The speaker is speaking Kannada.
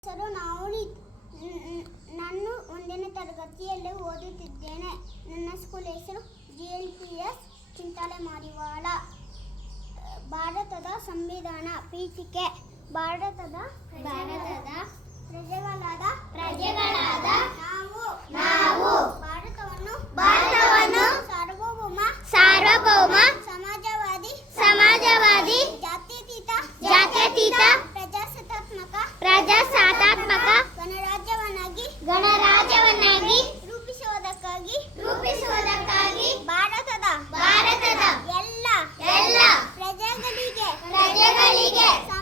ಹೆಸರು ನವನಿ. ನಾನು 1ನೇ ತರಗತಿಯಲ್ಲಿ ಓದುತ್ತಿದ್ದೇನೆ. ನನ್ನ ಸ್ಕೂಲ್ ಹೆಸರು GLPS ಚಿಂತಾಲೆ ಮಾರಿವಾಳ. ಭಾರತದ ಸಂವಿಧಾನ ಪೀಠಿಕೆ. ಭಾರತದ ಪ್ರಜೆಗಳಾದ ನಾವು ಭಾರತವನ್ನು ಸಾರ್ವಭೌಮ ಸಮಾಜವಾದಿ ಜಾತ್ಯತೀತ ಪ್ರಜಾಸತ್ತಾತ್ಮಕ ಗಣರಾಜ್ಯವನ್ನಾಗಿ ರೂಪಿಸುವುದಕ್ಕಾಗಿ ಭಾರತದ ಎಲ್ಲ ಪ್ರಜೆಗಳಿಗೆ